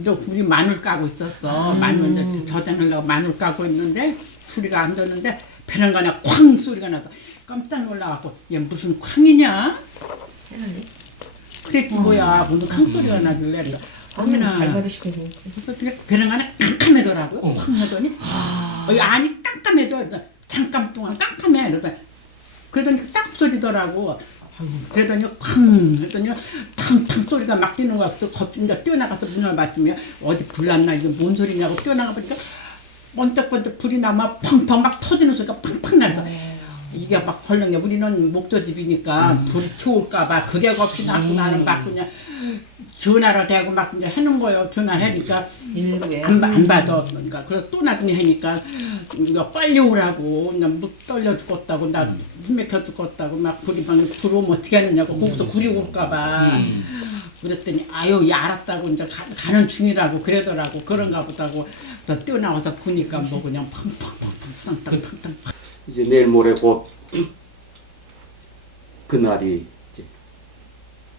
이제 우리 마늘 까고 있었어. 마늘 이제 저장하려고 마늘 까고 있는데 소리가 안 듣는데 베란간에 쾅 소리가 나서 깜짝 놀라갖고 얘 무슨 쾅이냐? 그랬지 뭐야. 무슨 쾅 소리가 나길래 그래서 어머나 잘 어머나 받으시거든요. 어떻게 베란간에 깜깜하더라고요. 쾅 하더니 아니 깜깜해져. 잠깐 동안 깜깜해. 그러더니 싹 소리더라고. 그러더니 쾅 했더니 탕탕 소리가 막 뛰는 거 같아서 겁이 이제 뛰어나가서 문을 맞으면 어디 불났나 이게 뭔 소리냐고 뛰어나가 보니까 번쩍번쩍 불이 나면 펑펑 막 터지는 소리가 팡팡 나서 이게 막 헐렁해. 우리는 목조집이니까 불 튀올까봐 그게 겁이 나고 나는 막 그냥 전화로 대고 막 이제 해놓은 거예요. 전화하니까 안 받아. 그러니까 그래서 또 나중에 하니까 이거 빨리 오라고 그냥 못 떨려 죽었다고 나 숨막혀 죽었다고 막 불이 막 불 오면 어떻게 하느냐고 거기서 불이 올까봐 그랬더니 아유 야 알았다고 이제 가는 중이라고 그러더라고. 그런가 보다고 또 뛰어나와서 보니까 뭐 그냥 팡팡팡팡 탕탕탕탕 이제 내일 모레 곧 그날이 이제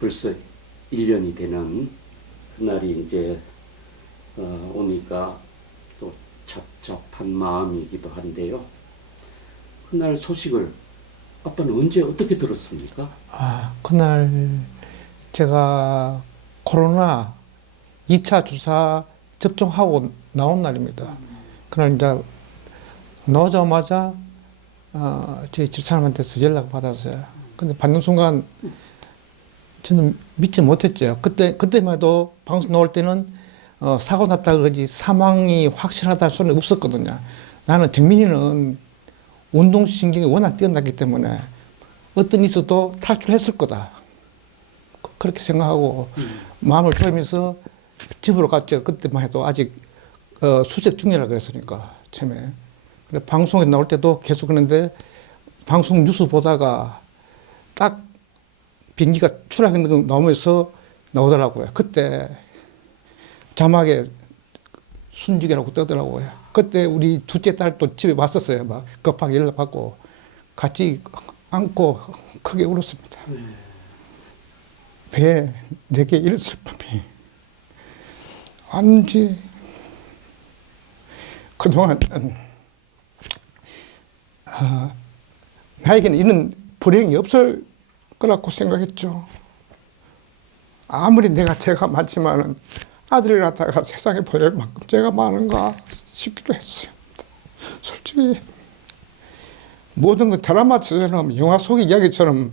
벌써 1년이 되는 그날이 이제 오니까 또 착잡한 마음이기도 한데요. 그날 소식을 아빠는 언제 어떻게 들었습니까? 그날 제가 코로나 2차 주사 접종하고 나온 날입니다. 그날 이제 나오자마자 제 집사람한테서 연락을 받았어요. 근데 받는 순간 저는 믿지 못했죠. 그때만 해도 방송 나올 때는 사고 났다 그러지 사망이 확실하다는 소리는 없었거든요. 나는 정민이는 운동신경이 워낙 뛰어났기 때문에 어떤 일 있어도 탈출했을 거다. 그렇게 생각하고 마음을 조이면서 집으로 갔죠. 그때만 해도 아직 수색 중이라 그랬으니까 처음에. 그래 방송에 나올 때도 계속 그랬는데 방송 뉴스 보다가 딱 비행기가 추락했는 거 나오면서 나오더라고요. 그때 자막에 순직이라고 뜨더라고요. 그때 우리 둘째 딸도 집에 왔었어요. 막 급하게 연락받고 같이 안고 크게 울었습니다. 배에 내게 이런 슬픔이 완지 그동안 나에게는 이런 불행이 없을 거라고 생각했죠. 아무리 제가 많지만은 아들을 갖다가 세상에 보낼 만큼 제가 많은가 싶기도 했어요. 솔직히 모든 건 드라마처럼 영화 속 이야기처럼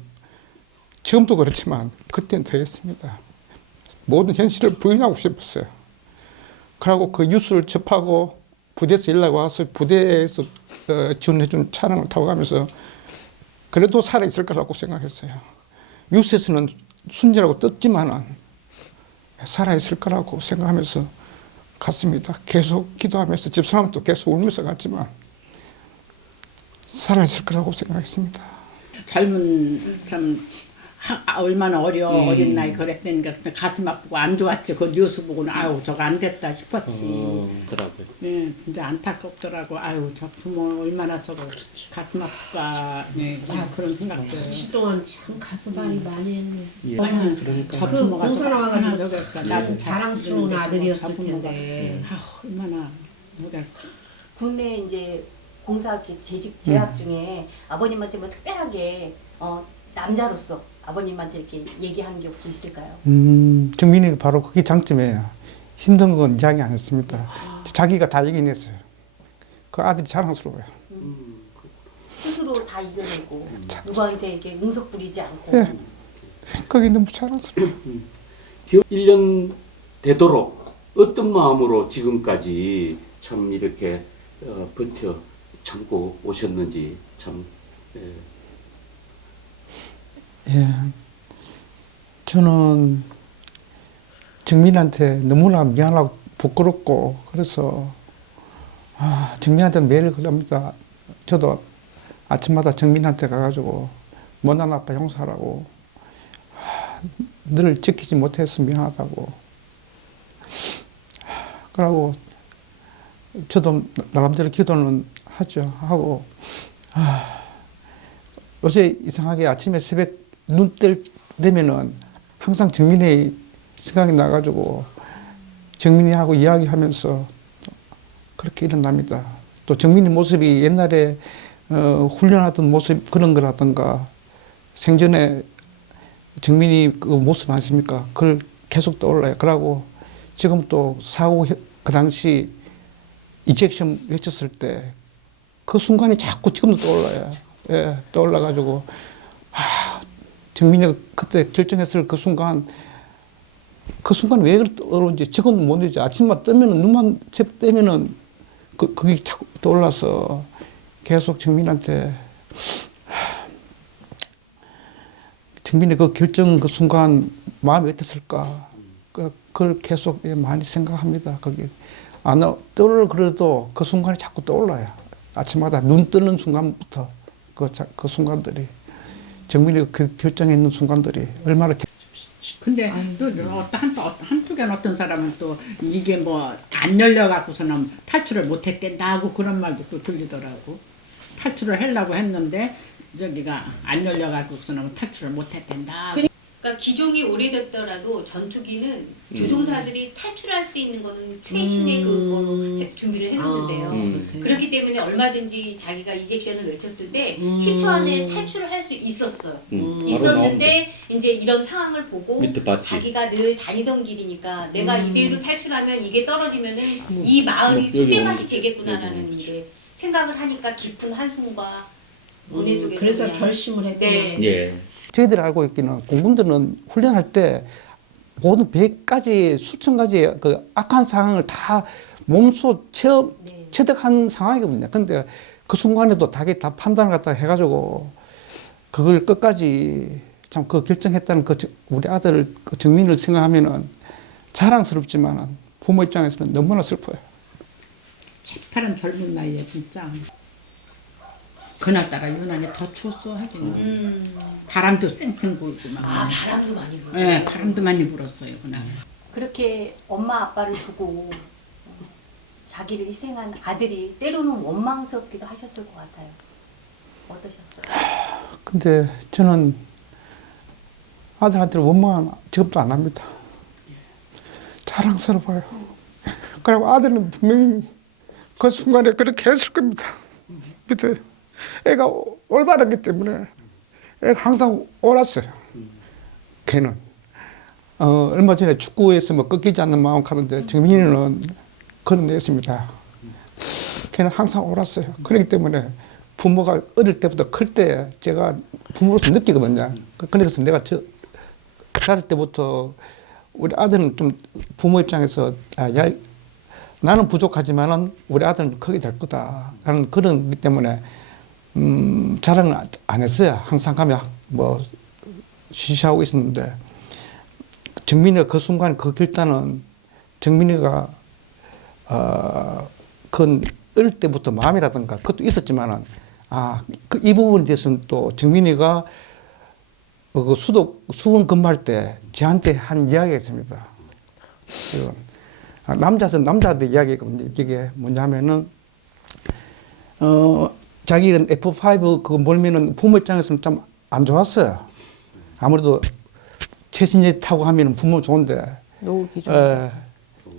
지금도 그렇지만 그때는 더했습니다. 모든 현실을 부인하고 싶었어요. 그러고 그 뉴스를 접하고 부대에서 연락 와서 부대에서 지원해준 차량을 타고 가면서 그래도 살아있을 거라고 생각했어요. 뉴스에서는 순진하고 떴지만은 살아있을 거라고 생각하면서 갔습니다. 계속 기도하면서 집사람도 계속 울면서 갔지만 살아있을 거라고 생각했습니다. 젊은 참 얼마나 어린 나이 그랬다니까 가슴 아프고 안 좋았지. 그 뉴스 보고는 아유 저거 안 됐다 싶었지. 그러고요. 예, 진짜 안타깝더라고. 아유 저 부모 얼마나 저거 가슴 아플까. 예, 그런 생각도. 며칠 동안 참 가슴앓이 많이 했네. 예. 그러니까 저 그 부모가 공사로 와가지고 저거 참 나도 자랑스러운 아들이었을 저 부모가 텐데. 얼마나 뭐랄까. 국내 이제 공사 재학 중에 아버님한테 뭐 특별하게 남자로서 아버님한테 이렇게 얘기한 게 혹시 있을까요? 정민이가 바로 그게 장점이에요. 힘든 건 이야기 안 했습니다. 자기가 다 이겨냈어요. 그 아들이 자랑스러워요. 스스로 다 이겨내고 누구한테 이렇게 응석 부리지 않고 예. 그게 너무 자랑스러워요. 1년 되도록 어떤 마음으로 지금까지 참 이렇게 버텨 참고 오셨는지 참 예. 저는 정민한테 너무나 미안하고 부끄럽고 그래서 정민한테 매일 그럽니다. 저도 아침마다 정민한테 가가지고 못난 아빠 용서하라고 너를 지키지 못해서 미안하다고 그러고 저도 나름대로 기도는 하죠. 하고 요새 이상하게 아침에 새벽 눈 뜰 되면은 항상 정민의 생각이 나가지고 정민이하고 이야기하면서 그렇게 일어납니다. 또 정민이 모습이 옛날에 훈련하던 모습 그런 거라든가 생전에 정민이 그 모습 아십니까? 그걸 계속 떠올라요. 그러고 지금 또 사고 그 당시 이젝션 외쳤을 때 그 순간이 자꾸 지금도 떠올라요. 예, 떠올라가지고 정민이가 그때 결정했을 그 순간 왜 그런지 지금도 못 잊지. 아침만 뜨면은 눈만 떼면은 그게 자꾸 떠올라서 계속 정민한테 정민이 그 결정 그 순간 마음이 어땠을까? 그걸 계속 많이 생각합니다. 거기 안 떠올라 그래도 그 순간이 자꾸 떠올라요. 아침마다 눈 뜨는 순간부터 그 순간들이 정민이가 그 결정했는 순간들이 얼마나 근데 또 한쪽엔 어떤 사람은 또 이게 뭐 안 열려갖고서는 탈출을 못했댄다 하고 그런 말도 또 들리더라고. 탈출을 하려고 했는데 저기가 안 열려갖고서는 탈출을 못했댄다. 그러니까 기종이 오래됐더라도 전투기는 조종사들이 탈출할 수 있는 거는 최신의 그거로 준비를 해놓는데요. 그렇기 때문에 얼마든지 자기가 이젝션을 외쳤을 때 10초 안에 탈출을 할 수 있었어요. 있었는데 이제 이런 상황을 보고 자기가 늘 다니던 길이니까 내가 이대로 탈출하면 이게 떨어지면은 이 마을이 쑥대밭이 되겠구나라는 이제 생각을 하니까 깊은 한숨과 은혜 속에서 그래서 그냥 결심을 했구나. 네. 예. 저희들이 알고 있기는 공군들은 훈련할 때 모든 100가지 수천 가지의 그 악한 상황을 다 몸소 체득한 상황이거든요. 근데 그 순간에도 자기 다 판단을 갖다 해가지고 그걸 끝까지 참 그 결정했다는 그 우리 아들 그 정민을 생각하면은 자랑스럽지만은 부모 입장에서는 너무나 슬퍼요. 파란 젊은 나이에 진짜. 그날따라 유난히 더 추웠어 하기는. 바람도 쌩쌩 불고 막. 아 바람도 많이 불어요. 네, 바람도 많이 불었어요 그날. 그렇게 엄마 아빠를 두고 자기를 희생한 아들이 때로는 원망스럽기도 하셨을 것 같아요. 어떠셨어요? 근데 저는 아들한테는 원망 지금도 안 합니다. 자랑스러워요. 그리고 아들은 분명히 그 순간에 그렇게 했을 겁니다. 밑에 애가 올바르기 때문에 애가 항상 옳았어요. 걔는 얼마 전에 축구에서 뭐 꺾이지 않는 마음 가는데 정민이는 그런 애였습니다. 걔는 항상 옳았어요. 그렇기 때문에 부모가 어릴 때부터 클 때 제가 부모로서 느끼거든요. 그래서 내가 자랄 때부터 우리 아들은 좀 부모 입장에서 나는 부족하지만은 우리 아들은 크게 될 거다 라는 그런 것 때문에 자랑을 안 했어요. 항상 가면 뭐 쉬쉬하고 있었는데 정민이가 그 순간 그 결단은 정민이가 그건 어릴 때부터 마음이라든가 그것도 있었지만은 이 부분에 대해서는 또 정민이가 그 수원 근무할 때 저한테 한 이야기가 있습니다. 남자들 이야기거든요. 이게 뭐냐면은 자기는 F5 그 몰면은 부모 입장에서는 좀 안 좋았어요. 아무래도 최신제 타고 하면은 부모 좋은데 노후 기준.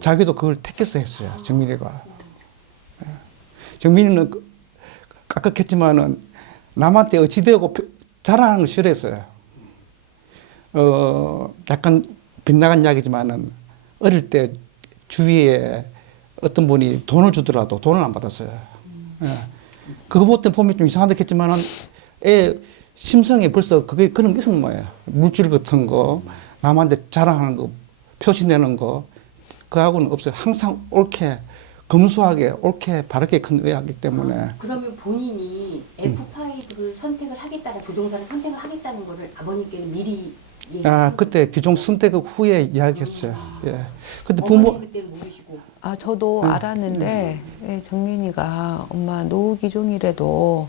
자기도 그걸 택해서 했어요. 정민이가. 정민이는 깍깍했지만은 남한테 어찌되고 자랑하는 걸 싫어했어요. 약간 빗나간 이야기지만은 어릴 때 주위에 어떤 분이 돈을 주더라도 돈을 안 받았어요. 그거부터 보면 좀 이상하다 했지만은 애 심성에 벌써 그런 게 있었는 거예요. 물질 같은 거, 남한테 자랑하는 거, 표시내는 거, 그하고는 없어요. 항상 옳게, 검소하게, 옳게, 바르게 큰 애하기 때문에. 그러면 본인이 F5를 선택을 하겠다는 조종사를 선택을 하겠다는 거를 아버님께는 미리 그때 규종 선택 후에 이야기했어요. 예. 근데 어머니 그때는 모르시고. 저도 알았는데 정민이가 엄마 노후 기종이라도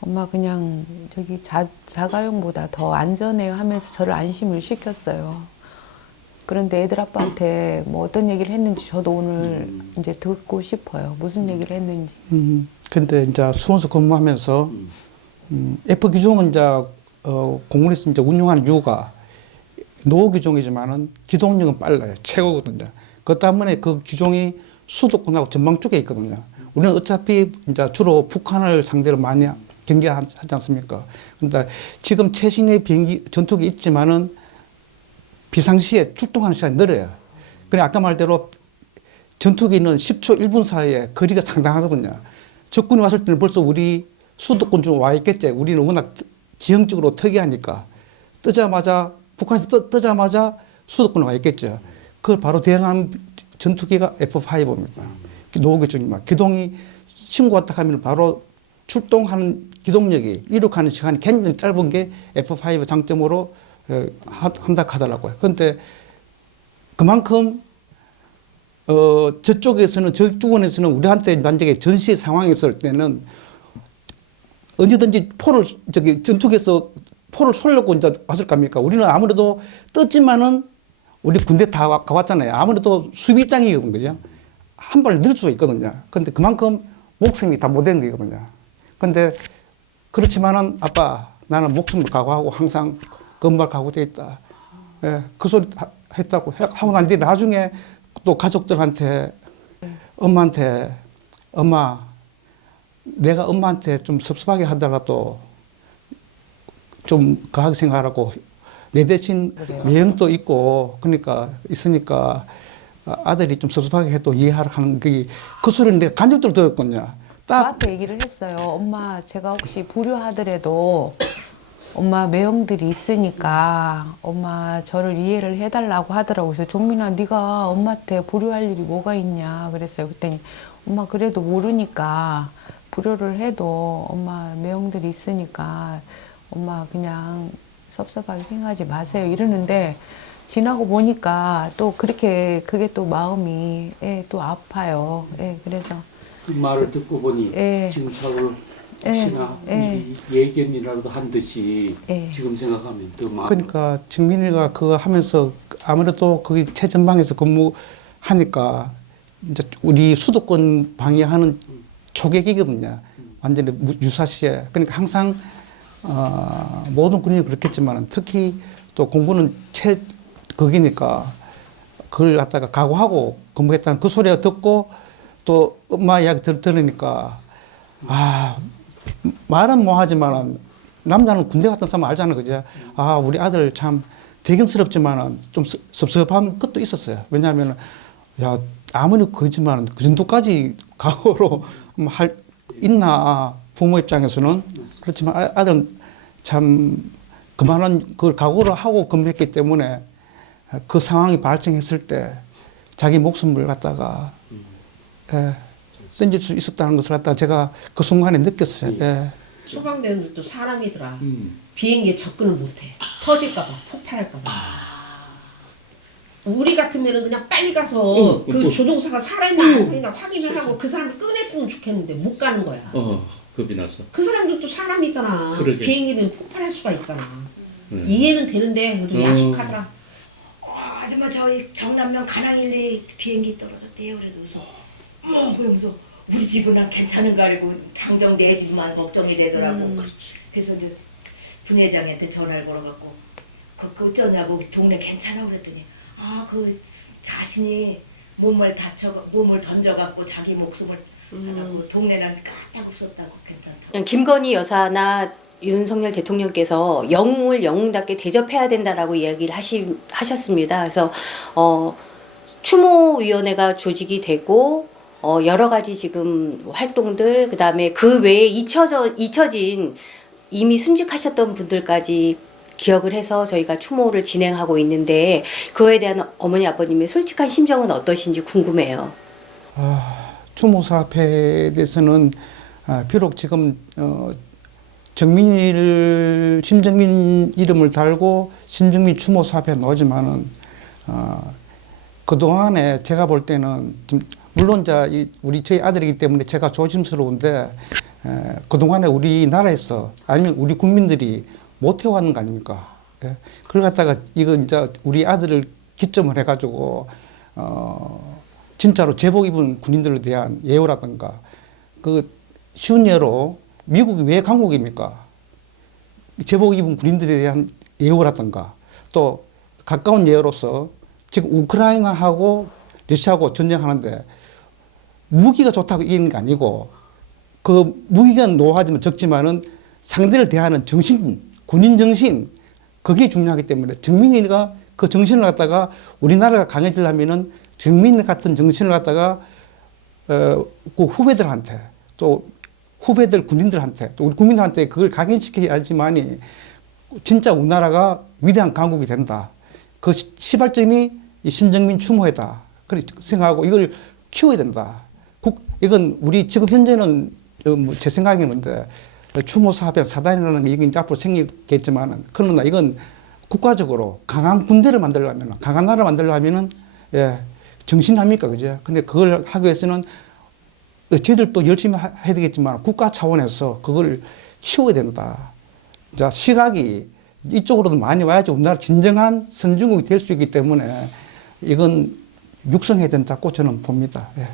엄마 그냥 저기 자가용보다 더 안전해요 하면서 저를 안심을 시켰어요. 그런데 애들 아빠한테 뭐 어떤 얘기를 했는지 저도 오늘 이제 듣고 싶어요. 무슨 얘기를 했는지. 근데 이제 수원서 근무하면서 F 기종은 이제 공군에서 이제 운용하는 이유가 노후 기종이지만은 기동력은 빨라요. 최고거든요. 그 때문에 그 기종이 수도권하고 전방 쪽에 있거든요. 우리는 어차피 이제 주로 북한을 상대로 많이 경계하지 않습니까? 근데 지금 최신의 비행기 전투기 있지만은 비상시에 출동하는 시간이 느려요. 그래 아까 말대로 전투기는 10초 1분 사이에 거리가 상당하거든요. 적군이 왔을 때는 벌써 우리 수도권 좀 와 있겠지. 우리는 워낙 지형적으로 특이하니까 뜨자마자 북한에서 뜨자마자 수도권에 와 있겠죠. 그걸 바로 대응한 전투기가 F5입니다. 노기종입니다. 기동이 신고 왔다 하면 바로 출동하는 기동력이 이륙하는 시간이 굉장히 짧은 게 F5 장점으로 한다 하더라고요. 그런데 그만큼 저쪽에서는 저쪽원에서는 우리한테 만약에 전시 상황이 있을 때는 언제든지 전투기에서 포를 쏘려고 이제 왔을 겁니까? 우리는 아무래도 떴지만은 우리 군대 다 가왔잖아요. 아무래도 수비 입장이거든요. 그죠? 한 발 늘 수 있거든요. 근데 그만큼 목숨이 다 못된 거거든요. 근데 그렇지만은 아빠 나는 목숨을 각오하고 항상 건발 각오되어 있다. 예, 그 소리 했다고 하고 난 뒤에 나중에 또 가족들한테 엄마한테 엄마 내가 엄마한테 좀 섭섭하게 하더라도 좀 거하게 생각하라고 내 대신 매형도 있고 그러니까 있으니까 아들이 좀 섭섭하게 해도 이해하라 하는 그 소리를 내가 간접적으로 들었거든요. 저한테 얘기를 했어요. 엄마 제가 혹시 불효하더라도 엄마 매형들이 있으니까 엄마 저를 이해를 해달라고 하더라고요. 그래서 종민아 네가 엄마한테 불효할 일이 뭐가 있냐 그랬어요. 그랬더니 엄마 그래도 모르니까 불효를 해도 엄마 매형들이 있으니까 엄마 그냥 섭섭하게 생각하지 마세요 이러는데 지나고 보니까 또 그렇게 그게 또 마음이 또 아파요. 그래서 그 말을 듣고 보니 지금 사고를 혹시나 예견이라도 한 듯이 지금 생각하면 더 마음. 그러니까 정민이가 그거 하면서 아무래도 거기 최전방에서 근무하니까 이제 우리 수도권 방해하는 초계기거든요. 완전히 유사시에. 그러니까 항상 모든 군인이 그렇겠지만 특히 또 공부는 최극이니까 그걸 갖다가 각오하고 근무했다는 그 소리가 듣고 또 엄마 이야기 들으니까 말은 뭐 하지만은 남자는 군대 갔던 사람 알잖아, 그죠? 우리 아들 참 대견스럽지만은 좀 섭섭한 것도 있었어요. 왜냐하면 야 아무리 그지만 그 정도까지 각오로 있나 부모 입장에서는 그렇지만 아들은 참 그만한 그걸 각오를 하고 근무했기 때문에 그 상황이 발생했을 때 자기 목숨을 갖다가 던질 수 있었다는 것을 갖다가 제가 그 순간에 느꼈어요. 소방대원들도 사람이더라. 비행기에 접근을 못해. 터질까봐, 폭발할까봐. 우리 같으면은 그냥 빨리 가서 그 조종사가 살아있나 안 살아있나 확인을 하고 그 사람을 꺼냈으면 좋겠는데 못 가는 거야. 겁이 나서. 그 사람들도 사람이잖아. 그러게. 비행기는 폭발할 수가 있잖아. 이해는 되는데 그래도 야속하더라. 아줌마 저희 정남면 가랑일리 비행기 떨어졌대요. 그래서 그러면서 우리 집은 괜찮은가 그러고 당장 내 집만 걱정이 되더라고. 그래서 이제 분회장한테 전화를 걸어갖고 그 어쩌냐고 동네 괜찮아 그랬더니 그 자신이 몸을 던져갖고 자기 목숨을 하다고 동네는 까딱 없었다고 괜찮다고. 김건희 여사나 윤석열 대통령께서 영웅을 영웅답게 대접해야 된다라고 이야기를 하셨습니다. 그래서 추모위원회가 조직이 되고 여러 가지 지금 활동들 그다음에 그 외에 잊혀진 이미 순직하셨던 분들까지 기억을 해서 저희가 추모를 진행하고 있는데 그거에 대한 어머니 아버님의 솔직한 심정은 어떠신지 궁금해요. 추모 사업에 대해서는 비록 지금 심정민 이름을 달고 신정민 추모 사업에 나오지만은 그동안에 제가 볼 때는 좀 물론 저희 아들이기 때문에 제가 조심스러운데 그동안에 우리나라에서 아니면 우리 국민들이 못 해왔는 거 아닙니까? 그걸 갖다가 이거 이제 우리 아들을 기점을 해가지고 진짜로 제복 입은 군인들에 대한 예우라든가 그 쉬운 예로 미국이 왜 강국입니까? 제복 입은 군인들에 대한 예우라든가 또 가까운 예로서 지금 우크라이나하고 러시아하고 전쟁하는데 무기가 좋다고 이기는 게 아니고 그 무기가 노하지만 적지만은 상대를 대하는 정신, 군인 정신 그게 중요하기 때문에 정민이가 그 정신을 갖다가 우리나라가 강해지려면은 정민 같은 정신을 갖다가 그 후배들한테 또 후배들 군인들한테 또 우리 국민들한테 그걸 각인시켜야지만이 진짜 우리나라가 위대한 강국이 된다. 그 시발점이 이 신정민 추모회다. 그렇게 생각하고 이걸 키워야 된다. 이건 우리 지금 현재는 제 생각이는데 추모 사업에 사단이라는 게 이게 이제 앞으로 생기겠지만은 그러나 이건 국가적으로 강한 군대를 만들려면 강한 나라를 만들려면은 예, 정신합니까 그죠? 근데 그걸 하기 위해서는 저희들도 열심히 해야 되겠지만 국가 차원에서 그걸 키워야 된다. 자, 시각이 이쪽으로도 많이 와야지 우리나라 진정한 선진국이 될 수 있기 때문에 이건 육성해야 된다고 저는 봅니다. 예.